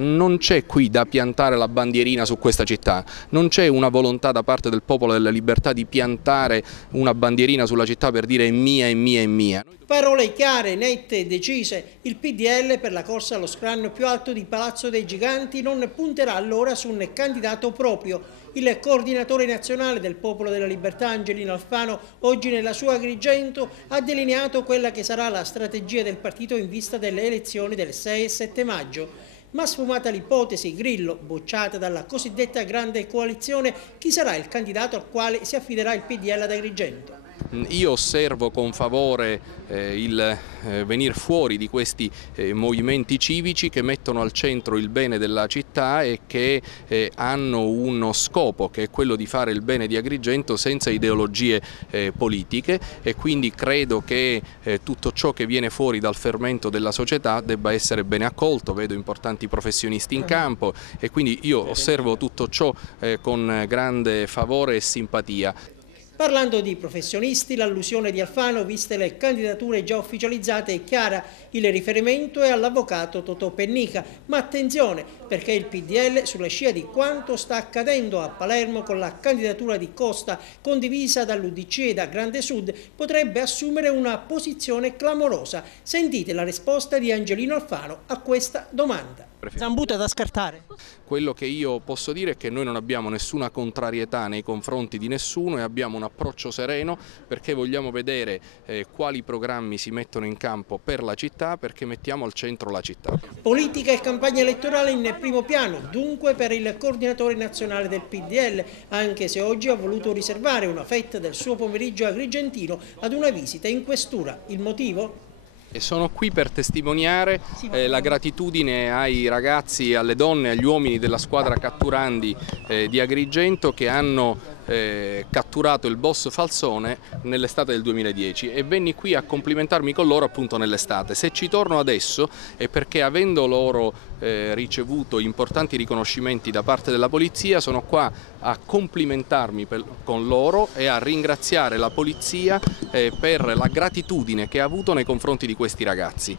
Non c'è qui da piantare la bandierina su questa città, non c'è una volontà da parte del Popolo della Libertà di piantare una bandierina sulla città per dire è mia, è mia, è mia. Parole chiare, nette e decise. Il PDL per la corsa allo scranno più alto di Palazzo dei Giganti non punterà allora su un candidato proprio. Il coordinatore nazionale del Popolo della Libertà, Angelino Alfano, oggi nella sua Agrigento ha delineato quella che sarà la strategia del partito in vista delle elezioni del 6 e 7 maggio. Ma sfumata l'ipotesi Grillo, bocciata dalla cosiddetta grande coalizione, chi sarà il candidato al quale si affiderà il PDL ad Agrigento? Io osservo con favore il venir fuori di questi movimenti civici che mettono al centro il bene della città e che hanno uno scopo, che è quello di fare il bene di Agrigento senza ideologie politiche, e quindi credo che tutto ciò che viene fuori dal fermento della società debba essere bene accolto. Vedo importanti professionisti in campo e quindi io osservo tutto ciò con grande favore e simpatia. Parlando di professionisti, l'allusione di Alfano, viste le candidature già ufficializzate, è chiara. Il riferimento è all'avvocato Totò Pennica. Ma attenzione, perché il PDL, sulla scia di quanto sta accadendo a Palermo con la candidatura di Costa, condivisa dall'UDC e da Grande Sud, potrebbe assumere una posizione clamorosa. Sentite la risposta di Angelino Alfano a questa domanda. Zambuta da scartare? Quello che io posso dire è che noi non abbiamo nessuna contrarietà nei confronti di nessuno e abbiamo un approccio sereno, perché vogliamo vedere quali programmi si mettono in campo per la città, perché mettiamo al centro la città. Politica e campagna elettorale in primo piano, dunque, per il coordinatore nazionale del PDL, anche se oggi ha voluto riservare una fetta del suo pomeriggio agrigentino ad una visita in questura. Il motivo? E sono qui per testimoniare la gratitudine ai ragazzi, alle donne e agli uomini della squadra catturandi di Agrigento che hanno catturato il boss Falsone nell'estate del 2010 e venni qui a complimentarmi con loro appunto nell'estate. Se ci torno adesso è perché, avendo loro ricevuto importanti riconoscimenti da parte della polizia, sono qua a complimentarmi con loro e a ringraziare la polizia per la gratitudine che ha avuto nei confronti di questi ragazzi.